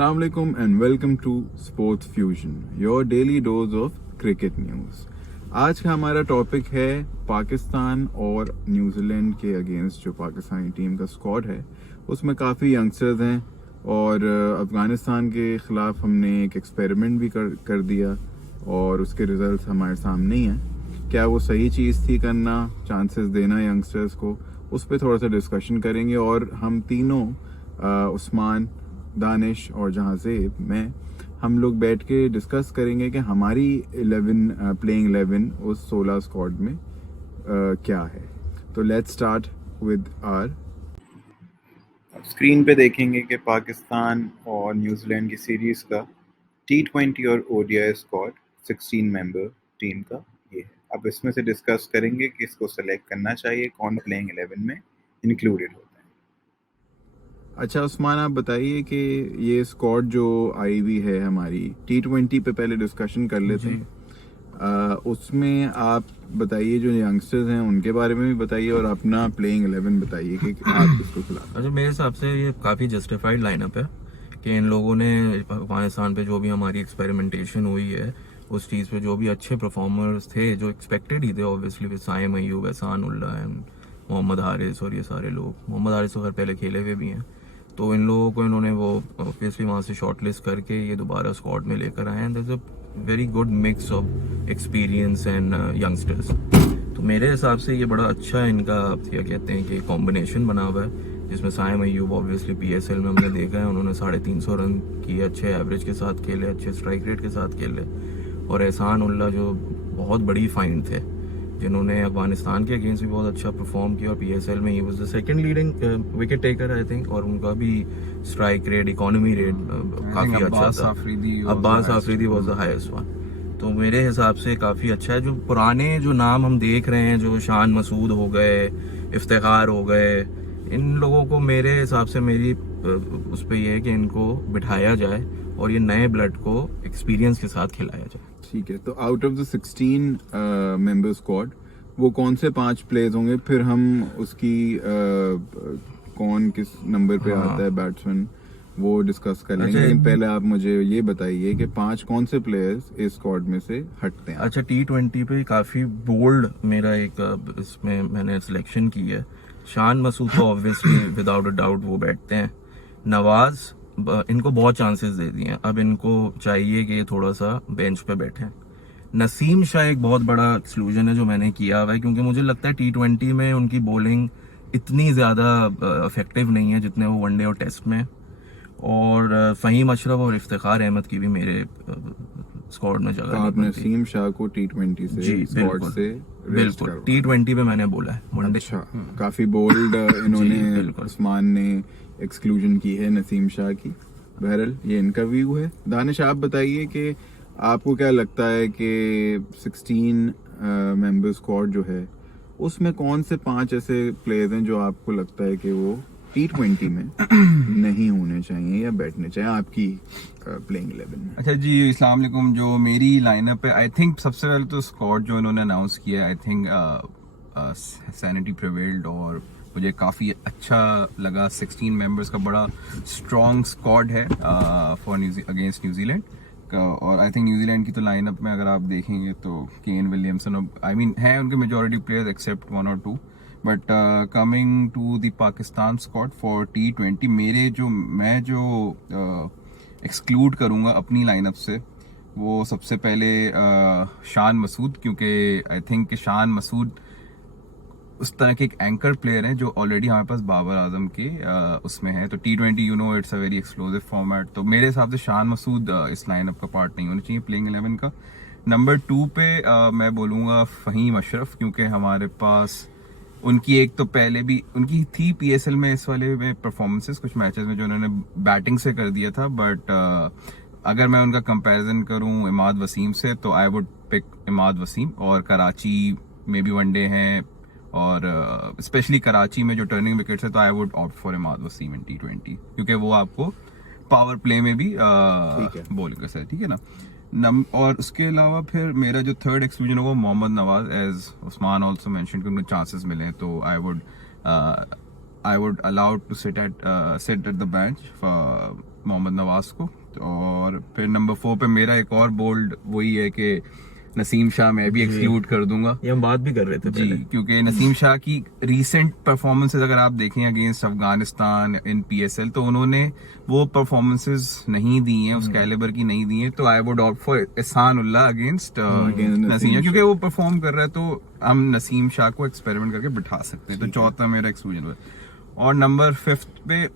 Assalamu alaikum and welcome to Sports Fusion, your daily dose of cricket news. आज का हमारा topic है पाकिस्तान और न्यूजीलैंड के अगेंस्ट जो पाकिस्तानी टीम का स्क्वाड है उसमें काफ़ी यंगस्टर्स हैं और अफगानिस्तान के ख़िलाफ़ हमने एक एक्सपेरिमेंट भी कर दिया और उसके रिजल्ट्स हमारे सामने ही हैं। क्या वो सही चीज़ थी करना, चांसेस देना यंगस्टर्स को, उस पर थोड़ा सा डिस्कशन करेंगे और हम तीनों उस्मान, दानिश और जहाज़ेब में हम लोग बैठ के डिस्कस करेंगे कि हमारी 11 प्लेइंग 11 उस 16 स्क्वाड में क्या है। तो let's start with R. Screen पे देखेंगे कि पाकिस्तान और न्यूजीलैंड की सीरीज़ का T20 और ODI स्क्वाड 16 मेंबर टीम का ये है। अब इसमें से डिस्कस करेंगे कि इसको सेलेक्ट करना चाहिए, कौन प्लेइंग 11 में इंक्लूडेड होता है। अच्छा उस्मान, आप बताइए कि ये स्क्वाड जो आई हुई है हमारी T20 पे पहले डिस्कशन कर लेते हैं। उसमें आप बताइए जो यंगस्टर्स हैं उनके बारे में भी बताइए और अपना प्लेइंग 11 बताइए कि आप किसको खिलाते हैं। अच्छा, मेरे हिसाब से ये काफ़ी जस्टिफाइड लाइनअप है कि इन लोगों ने अफगानिस्तान पे जो भी हमारी एक्सपेरिमेंटेशन हुई है उस चीज़ पे जो भी अच्छे परफॉर्मर्स थे जो एक्सपेक्टेड ही थे, ऑब्वियसली विद साइम अयूब, एहसान उल्ला एंड मोहम्मद हारिस और ये सारे लोग। मोहम्मद हारिस तो खैर पहले खेले हुए भी हैं, तो इन लोगों को इन्होंने वो ऑब्वियसली वहाँ से शॉर्ट लिस्ट करके ये दोबारा स्क्वाड में लेकर आए हैं। There is a very good mix of experience and youngsters. तो मेरे हिसाब से ये बड़ा अच्छा इनका क्या कहते हैं कि कॉम्बिनेशन बना हुआ है, जिसमें साइम अयूब ऑब्वियसली PSL में हमने देखा है उन्होंने 350 रन किए, अच्छे एवरेज के साथ खेले, अच्छे स्ट्राइक रेट के साथ खेले, और एहसान उल्ला जो बहुत बड़ी फाइंड थे जिन्होंने अफगानिस्तान के अगेंस्ट भी बहुत अच्छा परफॉर्म किया और PSL में he was the second leading wicket taker I think, और उनका भी स्ट्राइक रेट, इकोनॉमी रेट काफ़ी अच्छा था। Abbas Afridi was the highest one. तो मेरे हिसाब से काफ़ी अच्छा है। जो पुराने जो नाम हम देख रहे हैं, जो शान मसूद हो गए, इफ्तिखार हो गए, इन लोगों को मेरे हिसाब से मेरी उस पर यह है कि इनको बिठाया जाए और ये नए ब्लड को एक्सपीरियंस के साथ खिलाया जाए। ठीक है, तो out of the 16 member squad वो कौन से 5 प्लेयर्स होंगे, फिर हम उसकी कौन किस नंबर पे आता है बैट्समैन वो डिस्कस कर लेंगे। लेकिन पहले आप मुझे ये बताइए कि 5 कौन से प्लेयर्स इस स्क्वाड में से हटते हैं। अच्छा, T20 पे काफ़ी बोल्ड मेरा एक इसमें मैंने सिलेक्शन की है। शान मसूद तो ऑब्वियसली विदाउट अ डाउट वो बैठते हैं। नवाज, इनको बहुत चांसेस दे दिए हैं, अब इनको चाहिए कि ये थोड़ा सा बेंच पे बैठे। नसीम शाह एक बहुत बड़ा एक्सक्लूजन है जो मैंने किया हुआ है, क्योंकि मुझे लगता है T20 में उनकी बॉलिंग इतनी ज़्यादा इफेक्टिव नहीं है जितने वो वनडे और टेस्ट में। और फ़हीम अशरफ और इफ्तिखार अहमद की भी मेरे स्क्वाड में जगह। आप नसीम शाह को T20 से स्क्वाड से बिल्कुल T20 पे मैंने बोला है वनडे। अच्छा, काफी बोल्ड इन्होंने उस्मान ने एक्सक्लूजन की है नसीम शाह की। बहरहाल ये इनका व्यू है। दानिश, आप बताइए कि आपको क्या लगता है कि 16 मेंबर स्क्वाड जो है उसमें कौन से 5 ऐसे प्लेयर्स हैं जो आपको लगता है कि वो T20 में नहीं होने चाहिए या बैठने चाहिए आपकी प्लेइंग 11 में। अच्छा जी, अस्सलाम वालेकुम। जो मेरी लाइनअप है, आई थिंक सबसे पहले तो स्क्वाड जो इन्होंने अनाउंस किया है, आई थिंक सैनिटी प्रिवेल्ड और मुझे काफ़ी अच्छा लगा। 16 मेंबर्स का बड़ा स्ट्रॉन्ग स्क्वाड है फॉर अगेंस्ट न्यूजीलैंड का। और आई थिंक न्यूजीलैंड की तो लाइनअप में अगर आप देखेंगे तो केन विलियमसन, आई मीन है उनके मेजॉरिटी प्लेयर्स एक्सेप्ट 1 और 2, but coming to the Pakistan squad for T20, मैं जो एक्सक्लूड करूँगा अपनी लाइनअप से वो सबसे पहले शान मसूद, क्योंकि आई थिंक शान मसूद उस तरह के एक एंकर प्लेयर हैं जो ऑलरेडी हमारे पास बाबर आजम के उसमें है। तो T20 you know it's a very explosive format, तो मेरे हिसाब से शान मसूद इस लाइनअप का पार्ट नहीं होना चाहिए प्लेइंग 11 का। नंबर 2 पे मैं बोलूँगा फ़हीम अशरफ, क्योंकि हमारे पास उनकी एक तो पहले भी उनकी थी PSL में इस वाले में परफॉर्मेंसेस कुछ मैचेस में जो उन्होंने बैटिंग से कर दिया था, बट अगर मैं उनका कंपैरिजन करूं इमाद वसीम से तो I would pick Imad Wasim. और कराची में भी वनडे हैं और स्पेशली कराची में जो टर्निंग विकेट्स है, तो I would opt for Imad Wasim in T20, क्योंकि वो आपको पावर प्ले में भी बॉलिंग कर सकते हैं, ठीक है ना। और उसके अलावा फिर मेरा जो थर्ड एक्सक्लूजन होगा Mohammad Nawaz, as Usman also mention कि उनको चांसेस मिले हैं, तो I would I would allowed to sit at the bench Mohammad Nawaz को। और फिर नंबर 4 पे मेरा एक और बोल्ड वही है कि नसीम शाह मैं भी एक्सक्लूड कर दूंगा। ये हम बात भी कर रहे थे जी, पहले। क्योंकि नसीम शाह की रीसेंट परफॉर्मेंसेस अगर आप देखें अगेंस्ट अफगानिस्तान इन PSL, तो उन्होंने वो परफॉर्मेंसेस नहीं दी हैं, उस कैलिबर की नहीं दी हैं। तो आई वुड ऑप्ट फॉर एहसान उल्लाह अगेंस्ट नसीम शाह, क्योंकि वो परफॉर्म कर रहा है, तो हम नसीम शाह को एक्सपेरिमेंट करके बिठा सकते हैं। तो चौथा मेरा एक्सक्लूजन हुआ। और नंबर 5 पे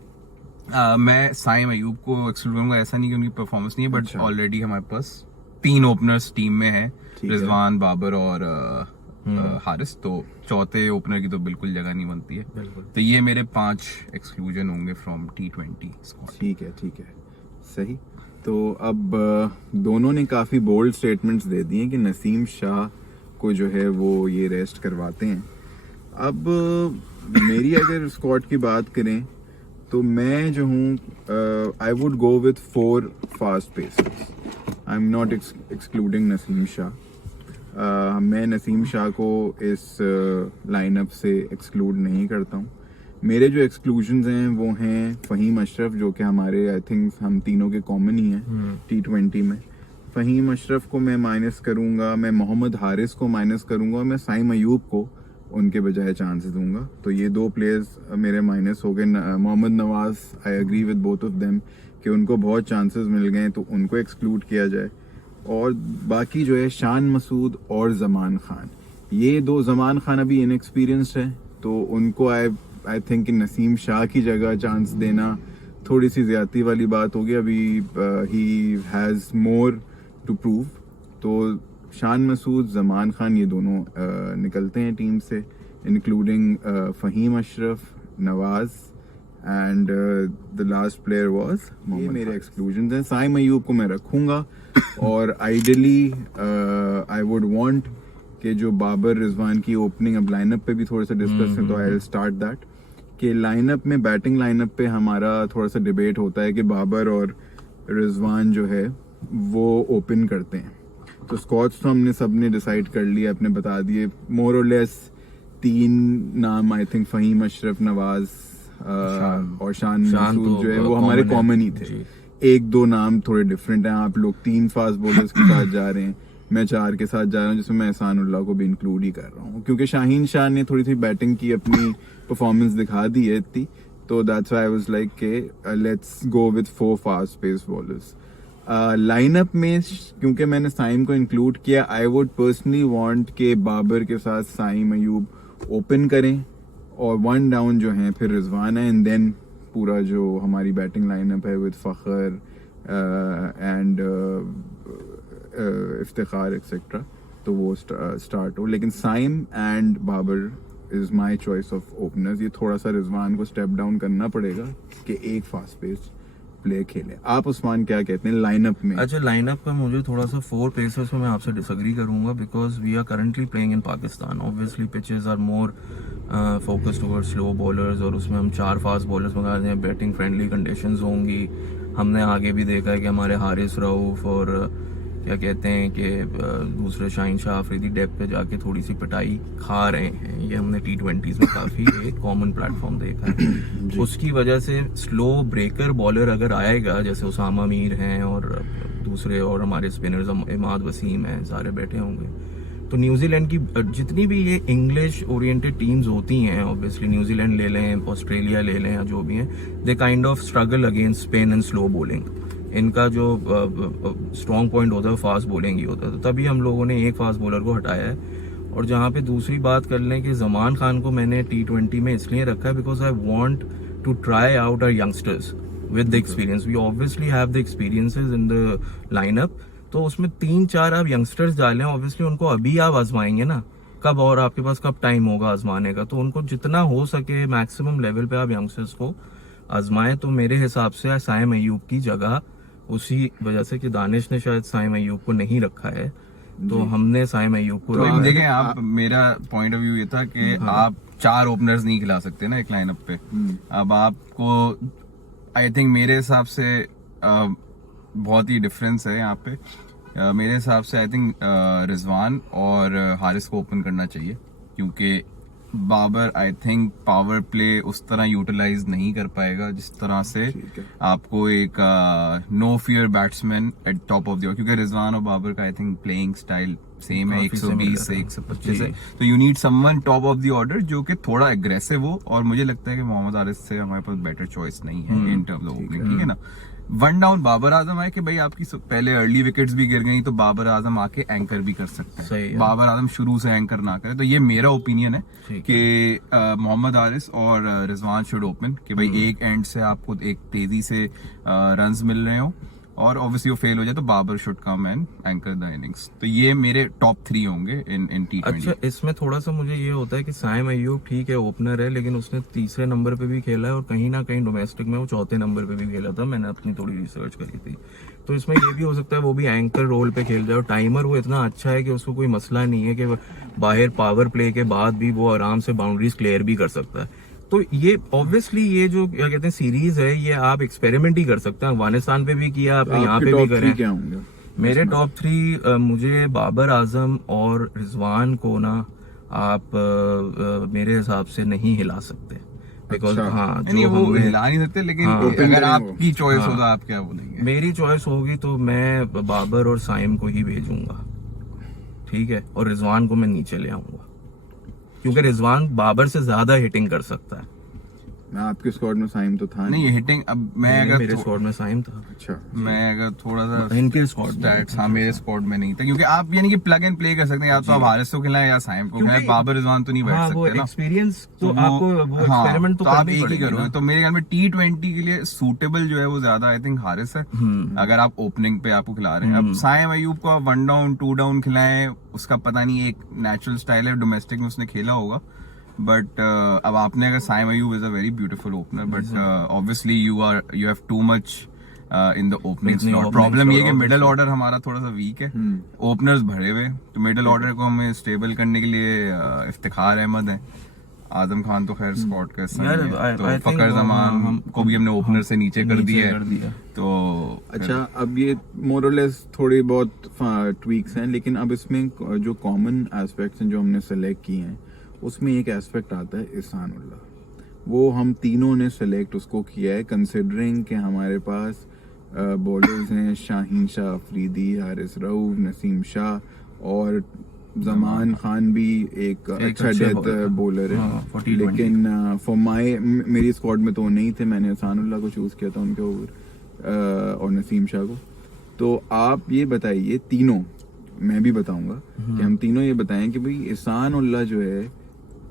मैं साइम अयूब को एक्सक्लूड करूंगा। ऐसा नहीं कि उनकी परफॉर्मेंस नहीं है, बट ऑलरेडी हमारे पास 3 ओपनर्स टीम में है, रिजवान, बाबर और हारिस। तो चौथे ओपनर की तो बिल्कुल जगह नहीं बनती है। तो ये मेरे 5 एक्सक्लूजन होंगे फ्रॉम T20 स्क्वाड। ठीक है, सही। तो अब दोनों ने काफ़ी बोल्ड स्टेटमेंट्स दे दिए कि नसीम शाह को जो है वो ये रेस्ट करवाते हैं। अब मेरी अगर स्क्वाड की बात करें तो मैं जो हूँ I would go with 4 fast pacers. I am not excluding Naseem Shah. मैं नसीम शाह को इस लाइनअप से एक्सक्लूड नहीं करता हूँ। मेरे जो एक्सक्लूजन्स हैं वो हैं फ़हीम अशरफ, जो कि हमारे आई थिंक हम तीनों के कॉमन ही हैं T20 में। फ़हीम अशरफ को मैं माइनस करूँगा, मैं मोहम्मद हारिस को माइनस करूँगा, और मैं साइम अयूब को उनके बजाय चांस दूंगा। तो ये 2 प्लेयर्स मेरे माइनस हो गए। Mohammad Nawaz, I agree with both of them कि उनको बहुत चांसेस मिल गए, तो उनको एक्सक्लूड किया जाए। और बाकी जो है शान मसूद और जमान खान, ये 2, जमान खान अभी इनएक्सपीरियंस्ड है, तो उनको आई थिंक नसीम शाह की जगह चांस देना थोड़ी सी ज्यादती वाली बात होगी। अभी ही हैज़ मोर टू प्रूव। तो शान मसूद, जमान खान, ये दोनों निकलते हैं टीम से, including Faheem Ashraf, Nawaz, and the last player was Mohammad. मेरे एक्सक्लूजन हैं। साइम अयूब को मैं रखूंगा, और आइडियली आई वुड वांट कि जो बाबर रिजवान की ओपनिंग, अब लाइनअप पे भी थोड़ा सा डिस्कस है, तो आई विल स्टार्ट दैट। कि लाइनअप में, बैटिंग लाइनअप पे हमारा थोड़ा सा डिबेट होता है कि बाबर और रिजवान जो है वो ओपन करते हैं। तो स्क्वाड्स तो हमने सबने डिसाइड कर लिया, अपने बता दिए मोर और लेस। 3 नाम आई थिंक फ़हीम अशरफ, नवाज और शान मसूद जो है वो हमारे कॉमन ही थे। 1-2 नाम थोड़े डिफरेंट हैं। आप लोग 3 फास्ट बॉलर्स के साथ जा रहे हैं, मैं 4 के साथ जा रहा हूँ, जिसमें मैं एहसान उल्लाह को भी इंक्लूड ही कर रहा हूँ, क्योंकि शाहीन शाह ने थोड़ी सी बैटिंग की, अपनी परफॉर्मेंस दिखा दी है इतनी। तो that's why I was like के let's go with 4 fast pace bowlers. Lineup में क्योंकि मैंने साइम को इंक्लूड किया, आई वुड पर्सनली वांट के बाबर के साथ साइम अयूब ओपन करें, और 1 डाउन जो है फिर रिजवान है, एंड देन पूरा जो हमारी बैटिंग लाइनअप है with Fakhar and Iftikhar etcetera, तो वो स्टार्ट हो। लेकिन Saim and Babar is my choice of openers. ये थोड़ा सा रिजवान को स्टेप डाउन करना पड़ेगा कि एक फास्ट पेस प्ले खेले। आप उस्मान क्या कहते हैं लाइनअप में? अच्छा, लाइनअप का मुझे थोड़ा सा 4 पेसर्स में मैं आपसे डिसएग्री करूंगा, because we are currently playing in Pakistan. Obviously pitches are more focus towards slow bowlers, और उसमें हम 4 फास्ट बॉलर्स मंगा रहे हैं, बैटिंग फ्रेंडली कंडीशंस होंगी। हमने आगे भी देखा है कि हमारे हारिस रऊफ और क्या कहते हैं कि दूसरे शाहीन शाह अफरीदी डेप पे जाके थोड़ी सी पिटाई खा रहे हैं। ये हमने T20s में काफ़ी एक कॉमन प्लेटफॉर्म देखा है। उसकी वजह से स्लो ब्रेकर बॉलर अगर आएगा, जैसे उसामा मीर हैं और दूसरे और हमारे स्पिनर्स इमाद वसीम हैं, सारे बैठे होंगे, तो न्यूजीलैंड की जितनी भी ये इंग्लिश ओरिएंटेड टीम्स होती हैं, ऑब्वियसली न्यूजीलैंड ले लें, ऑस्ट्रेलिया ले लें, या जो भी हैं, they kind of struggle against spin and slow bowling. इनका जो स्ट्रॉन्ग पॉइंट होता है फास्ट बॉलिंग ही होता है। तो तभी हम लोगों ने एक फास्ट बॉलर को हटाया है। और जहाँ पे दूसरी बात कर लें कि जमान खान को मैंने T20 में इसलिए रखा है because I want to try out our youngsters with the experience. We obviously have the experiences in the lineup, तो उसमें 3-4 आप यंगस्टर्स डालें, ऑब्वियसली उनको अभी आप आजमाएंगे ना, कब और आपके पास कब टाइम होगा आजमाने का, तो उनको जितना हो सके मैक्सिमम लेवल पे आप यंगस्टर्स को आजमाएं। तो मेरे हिसाब से साइम अयूब की जगह, उसी वजह से कि दानिश ने शायद साइम अयूब को नहीं रखा है, तो हमने साइम अयूब को तो देखें आप, मेरा पॉइंट ऑफ व्यू ये था कि आप 4 ओपनर्स नहीं खिला सकते ना एक लाइनअप पे। अब आपको आई थिंक मेरे हिसाब से बहुत ही डिफरेंस है यहाँ पे। मेरे हिसाब से आई थिंक रिजवान और हारिस को ओपन करना चाहिए, क्योंकि Babar I think power play उस तरह यूटिलाइज नहीं कर पाएगा जिस तरह से ठीक है। आपको एक no fear batsman at top of the, क्योंकि रिजवान और बाबर का I think playing style same है, काफी 120 से similar है। 125 है, जी। तो you need someone top of the order जो कि थोड़ा एग्रेसिव हो, और मुझे लगता है कि मोहम्मद आरिफ से हमारे पास बेटर चॉइस नहीं है इन टर्म्स ऑफ ओपनिंग, ठीक है ना। वन डाउन बाबर आजम आए कि भाई आपकी पहले अर्ली विकेट्स भी गिर गई तो बाबर आजम आके एंकर भी कर सकते सही हैं, है। बाबर आजम शुरू से एंकर ना करे, तो ये मेरा ओपिनियन है ठीक कि मोहम्मद आरिस और रिजवान शुड ओपन, कि भाई एक एंड से आपको एक तेजी से रन्स मिल रहे हो, और ऑब्वियसली वो फेल हो जाए तो Babar should come and anchor the innings. तो ये मेरे टॉप 3 होंगे इन T20। अच्छा, इसमें थोड़ा सा मुझे ये होता है कि साइम अय्यूब ठीक है ओपनर है, लेकिन उसने तीसरे नंबर पे भी खेला है और कहीं ना कहीं डोमेस्टिक में वो चौथे नंबर पे भी खेला था, मैंने अपनी थोड़ी रिसर्च करी थी। तो इसमें ये भी हो सकता है वो भी एंकर रोल पे खेल जाए, और टाइमर वो इतना अच्छा है कि उसको कोई मसला नहीं है कि बाहर पावर प्ले के बाद भी वो आराम से बाउंड्रीज क्लियर भी कर सकता है। तो ये ऑब्वियसली ये जो क्या कहते हैं सीरीज है, ये आप एक्सपेरिमेंट ही कर सकते हैं, अफगानिस्तान पे भी किया, आपने यहाँ आपके पे भी टॉप 3 करें। क्या होंगे? मेरे टॉप 3 मुझे बाबर आजम और रिजवान को ना आप मेरे हिसाब से नहीं हिला सकते, बिकॉज अच्छा। हाँ नहीं जो वो हमने हिला नहीं सकते, लेकिन हाँ, open अगर करेंगे आपकी चॉइस हाँ। हो तो आप क्या बोलेंगे? मेरी चॉइस होगी तो मैं बाबर और साइम को ही भेजूंगा, ठीक है, और रिजवान को मैं नीचे ले आऊंगा, क्योंकि रिजवान बाबर से ज्यादा हिटिंग कर सकता है। मैं आपके स्क्वाड में साइम तो था नहीं ये हिटिंग, अब मैं अगर मेरे स्क्वाड में साइम था, अच्छा, मैं अगर थोड़ा सा इनके स्क्वाड में स्टैट्स, हाँ मेरे स्क्वाड में नहीं था, क्योंकि आप यानी कि प्लग एंड प्ले कर सकते हैं, या तो आप हारिस को खिलाएं या साइम को खिलाएं, क्योंकि- बाबर रिजवान तो नहीं बैठ हाँ, वो सकते ना। एक्सपीरियंस तो वो- आपको वो हाँ, एक्सपेरिमेंट तो आप करनी एक ही पड़ेगी करोगे, ना। तो मेरे ख्याल में T20 के लिए सूटेबल जो है वो ज्यादा आई थिंक हारिस है, अगर आप ओपनिंग पे आपको खिला रहे हैं। अब साइम अयूब को आप 1 डाउन 2 डाउन खिलाएं, उसका पता नहीं, एक नेचुरल स्टाइल है, डोमेस्टिक में उसने खेला होगा, बट अब आपने अगर Saim Ayub is a very beautiful opener, but obviously you have too much in the opening इतनी स्लॉट। opening प्रॉब्लम ये है कि slot, मिडिल ऑर्डर हमारा थोड़ा सा वीक है, ओपनर्स भरे हुए, तो मिडिल ऑर्डर को हमें स्टेबल करने के लिए इफ्तिखार अहमद है, आजम खान तो खैर स्पॉट का हिस्सा यार, नहीं है, तो I think फकर वो, जमान हम को भी हमने ओपनर से नीचे कर नीचे दिया कर दिया। है, तो अच्छा। अब ये मोर और लेस थोड़ी बहुत ट्वीक्स हैं, लेकिन अब इसमें जो कॉमन एस्पेक्ट्स हैं जो हमने सेलेक्ट किए हैं, उसमें एक एस्पेक्ट आता है इहसान उल्लाह। वो हम तीनों ने सेलेक्ट उसको किया है कंसिडरिंग कि हमारे पास बॉलर्स हैं शाहीन शाह अफरीदी, हारिस रऊफ, नसीम शाह और जमान खान भी एक अच्छा अच्छा डेथ bowler बॉलर है। हाँ, for T20। लेकिन फॉर मेरी स्क्वाड में तो वो नहीं थे, मैंने इहसानुल्लाह को चूज किया था उनके ओवर और नसीम शाह को। तो आप ये बताइए तीनों, मैं भी बताऊंगा कि हम तीनों ये बताएं कि भाई इहसानुल्लाह जो है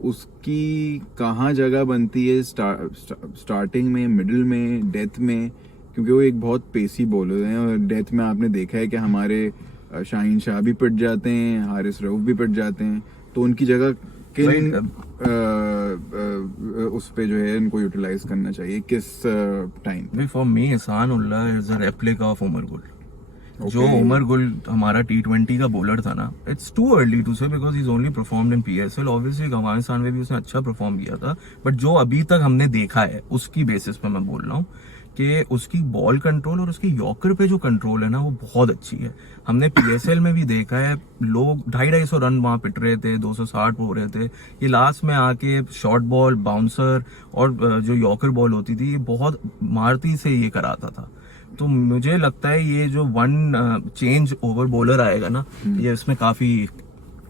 उसकी कहाँ जगह बनती है, स्टार्टिंग में, मिडिल में, डेथ में, क्योंकि वो एक बहुत पेसी बॉलर हैं, और डेथ में आपने देखा है कि हमारे शाहीन शाह भी पिट जाते हैं, हारिस रऊफ भी पिट जाते हैं, तो उनकी जगह किन उस पे जो है इनको यूटिलाइज करना चाहिए, किस time? For me Ihsanullah is a replica of Umar Gul. जो Okay. उमर गुल हमारा T20 का बॉलर था ना, इट्स टू अर्ली टू से because is only performed in PSL। Obviously Afghanistan में भी उसने अच्छा परफॉर्म किया था, बट जो अभी तक हमने देखा है उसकी बेसिस पे मैं बोल रहा हूँ कि उसकी बॉल कंट्रोल और उसकी यॉर्कर पे जो कंट्रोल है ना वो बहुत अच्छी है। हमने PSL में भी देखा है, लोग 250-250 रन वहां पिट रहे थे, 260 हो रहे थे, ये लास्ट में आके शॉर्ट बॉल, बाउंसर और जो यॉर्कर बॉल होती थी, ये बहुत मारती से ये कराता था। तो मुझे लगता है ये जो वन चेंज ओवर बॉलर आएगा ना, ये इसमें काफी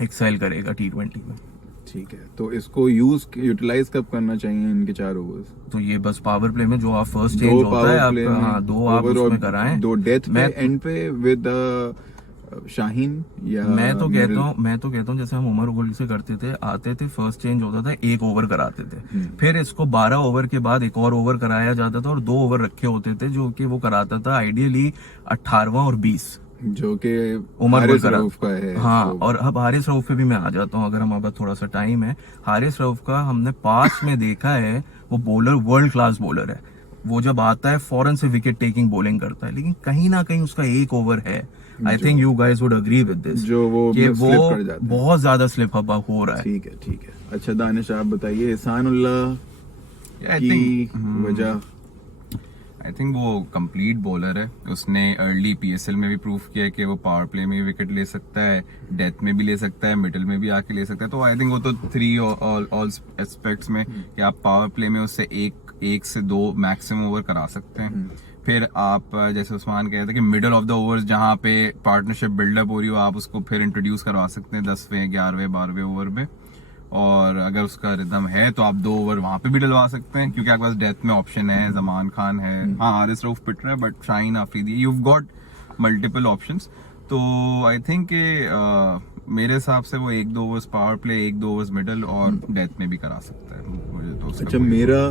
एक्सेल करेगा T20 में। ठीक है, तो इसको यूटिलाइज कब करना चाहिए इनके 4 ओवर्स? तो ये बस पावर प्ले में जो आप फर्स्ट चेंज होता है आप, हाँ, 2 आप over उसमें और कराएं। 2 डेथ पे, मैं एंड पे विद शाहीन या मैं तो कहता हूँ जैसे हम उमर गुल से करते थे, आते थे, फर्स्ट चेंज होता था, 1 ओवर कराते थे, फिर इसको 12 ओवर के बाद एक और ओवर कराया जाता था और 2 ओवर रखे होते थे जो कि वो कराता था आइडियली 18वां और 20, जो कि उमर गुल हारिस करा। रऊफ का है। हाँ, तो और अब हारिस रऊफ पे भी मैं आ जाता हूँ, अगर हमारे पास थोड़ा सा टाइम है। हारिस रऊफ का हमने पास्ट में देखा है, वो बॉलर वर्ल्ड क्लास बॉलर है, वो जब आता है फौरन से विकेट टेकिंग बॉलिंग करता है, लेकिन कहीं ना कहीं उसका 1 ओवर है, I think you guys would agree with this, जो वो कि slip वो कर जाते हैं। बहुत ज्यादा स्लिप अप हो रहा है। ठीक है, ठीक है। अच्छा दानिश, आप बताइए इहसानुल्लाह I की think- वजह। आई थिंक वो कंप्लीट बॉलर है, उसने अर्ली पीएसएल में भी प्रूव किया है कि वो पावर प्ले में भी विकेट ले सकता है, डेथ में भी ले सकता है, मिडिल में भी आके ले सकता है। तो आई थिंक वो तो थ्री ऑल एस्पेक्ट्स में कि आप पावर प्ले में उससे एक से दो मैक्सिमम ओवर करा सकते हैं। फिर आप जैसे उस्मान कह रहे थे कि मिडल ऑफ द ओवर्स जहाँ पे पार्टनरशिप बिल्डअप हो रही हो, आप उसको फिर इंट्रोड्यूस करवा सकते हैं 10वें 11वें 12वें ओवर में। और अगर उसका रिदम है तो आप 2 ओवर वहां पे भी डलवा सकते हैं, क्योंकि आपके पास डेथ में ऑप्शन है, जमान खान है, हाँ हारिस रऊफ पिट रहा है, but Shaheen Afridi, you got multiple options. तो आई थिंक मेरे हिसाब से वो 1-2 overs power play, 1-2 overs middle और डेथ में भी करा सकता है। मुझे तो उसका अच्छा, कोई- मेरा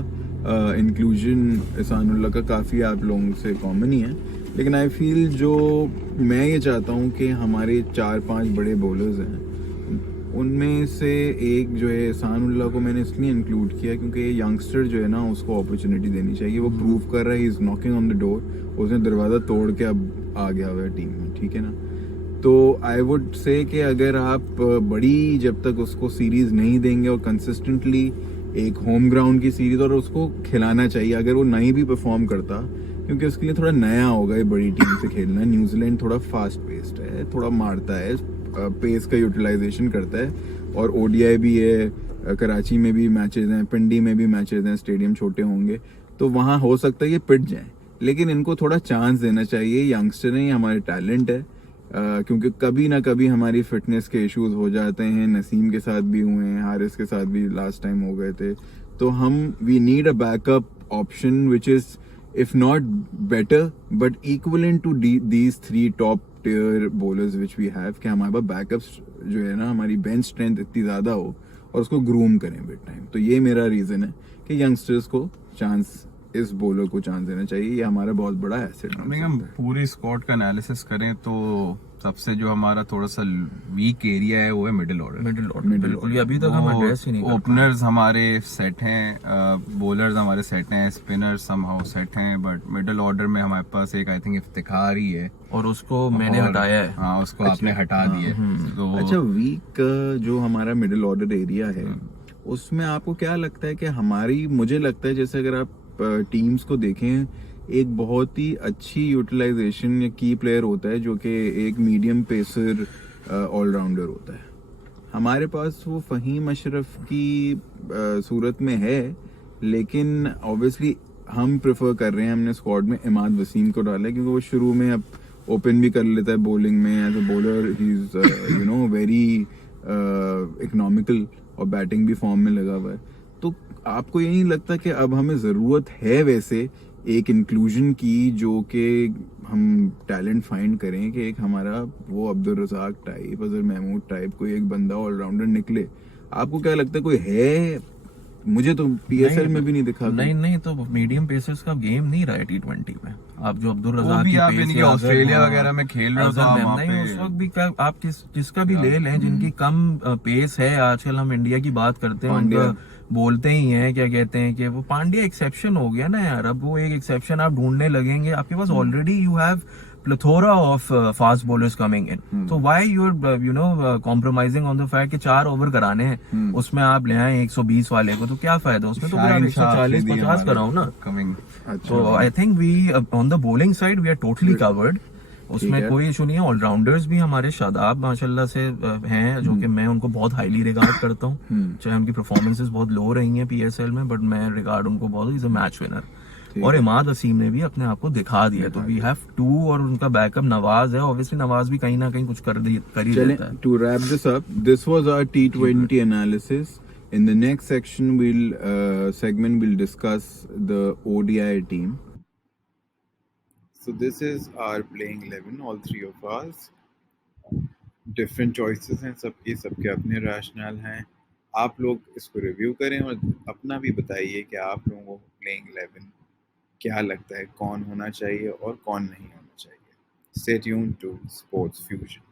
इंक्लूजन एहसानुल्लाह का काफ़ी आप लोगों से कॉमन ही है, लेकिन आई फील जो मैं ये चाहता हूँ कि हमारे 4-5 बड़े बॉलर्स हैं, उनमें से एक जो है एहसानुल्लाह को मैंने इसलिए इंक्लूड किया क्योंकि ये यंगस्टर जो है ना, उसको अपॉर्चुनिटी देनी चाहिए। वो प्रूव कर रहा है, he is knocking on the door, उसने दरवाज़ा तोड़ के अब आ गया हुआ है टीम में, ठीक है ना। तो आई वुड से कि अगर आप बड़ी जब तक उसको सीरीज नहीं देंगे और कंसिस्टेंटली एक होम ग्राउंड की सीरीज, और उसको खिलाना चाहिए अगर वो नहीं भी परफॉर्म करता, क्योंकि उसके लिए थोड़ा नया होगा ये बड़ी टीम से खेलना। न्यूजीलैंड थोड़ा फास्ट पेस्ड है, थोड़ा मारता है, पेस का यूटिलाइजेशन करता है, और ओडीआई भी है, कराची में भी मैचेस हैं, पिंडी में भी मैचेस हैं, स्टेडियम छोटे होंगे तो वहाँ हो सकता है ये पिट जाए, लेकिन इनको थोड़ा चांस देना चाहिए। यंगस्टर है, हमारे टैलेंट है, क्योंकि कभी ना कभी हमारी फिटनेस के इश्यूज हो जाते हैं। नसीम के साथ भी हुए हैं, हारिस के साथ भी लास्ट टाइम हो गए थे। तो हम we need a backup option which is if not better but equivalent to these 3 top tier bowlers which we have, कि हमारे पास बैकअप्स जो है ना, हमारी बेंच स्ट्रेंथ इतनी ज़्यादा हो और उसको ग्रूम करें विद टाइम। तो ये मेरा रीज़न है कि यंगस्टर्स को चांस, इस बॉलर को चांस देना चाहिए। ये हमारा बहुत बड़ा एसेट I think हम पूरी स्क्वाड का एनालिसिस करें तो सबसे जो हमारा थोड़ा सा वीक एरिया है वो है मिडिल ऑर्डर। मिडिल ऑर्डर बिल्कुल, ये अभी तक हम एड्रेस ही नहीं कर पाए। ओपनर्स हमारे सेट हैं, बॉलर्स हमारे सेट हैं, स्पिनर्स समहाउ सेट हैं, बट मिडिल ऑर्डर में हमारे पास एक आई थिंक इफ्तिखार ही है, और उसको मैंने और- हटाया है। हाँ उसको आपने हटा दिया है। तो अच्छा, वीक जो हमारा मिडिल ऑर्डर एरिया है, उसमें आपको क्या लगता है कि हमारी, मुझे लगता है जैसे अगर आप टीम्स को देखें, एक बहुत ही अच्छी यूटिलाइजेशन या की प्लेयर होता है जो कि एक मीडियम पेसर ऑलराउंडर होता है। हमारे पास वो फ़हीम अशरफ की सूरत में है, लेकिन ऑब्वियसली हम प्रेफर कर रहे हैं, हमने स्क्वाड में इमाद वसीम को डाला है, क्योंकि वो शुरू में अब ओपन भी कर लेता है बॉलिंग में। As a bowler he is you know very economical, और बैटिंग भी फॉर्म में लगा हुआ है। तो आपको ये नहीं लगता कि अब हमें ज़रूरत है वैसे एक इंक्लूजन की, जो कि हम टैलेंट फाइंड करें कि एक हमारा वो अब्दुल रज़ाक टाइप, अजहर महमूद टाइप कोई एक बंदा ऑलराउंडर निकले? आपको क्या लगता है कोई है? मुझे तो पीएसएल में भी नहीं दिखा। नहीं तो मीडियम पेसर्स का गेम नहीं रहा है T20 में। आप जो अब्दुल वो रज़ाक भी की आप पेस यानी कि या ऑस्ट्रेलिया अजहर, वगैरह में खेल रहे हो तो अजहर आप मैम, वहाँ नहीं पे- उस वक्त भी क्या आप जिसका भी ले लें, जिनकी कम पेस है। आजकल हम इंडिया की बात करते हैं, पांड्या। उनका बोलते ही हैं, क्या कहते हैं कि वो पांड्या एक्सेप्शन हो गया ना यार। अब वो एक एक्सेप्शन आप ढूंढने लगेंगे, आपके पास already you have plethora of fast bowlers coming in. So why you're compromising on the fact कि 4 ओवर कराने हैं, उसमें आप ले आए 120 वाले को, तो क्या फायदा उसमें? तो फिर आप 140-50 कराओ ना। कमिंग तो I think we on the bowling side we are totally covered, उसमें है। कोई इशू नहीं है। ऑलराउंडर्स भी हमारे शादाब माशाल्लाह से हैं, जो कि मैं उनको बहुत हाईली रिगार्ड करता हूँ। चाहे उनकी परफॉर्मेंसेस बहुत लो रही हैं पीएसएल में, बट मैं रिगार्ड उनको बहुत, इज अ मैच विनर। और इमाद वसीम ने भी अपने आप को दिखा दिया। तो वी हैव 2, और उनका बैकअप नवाज है। ऑब्वियसली नवाज भी कहीं ना कहीं कुछ कर ही देता है। To wrap this up, this was our T20 analysis. In the next section, we'll discuss the ODI team. So this is our playing 11, all 3 of us. Different choices हैं सबकी, सबके अपने रैशनल हैं। आप लोग इसको रिव्यू करें और अपना भी बताइए कि आप लोगों को प्लेइंग 11 क्या लगता है, कौन होना चाहिए और कौन नहीं होना चाहिए। Stay tuned to Sports Fusion.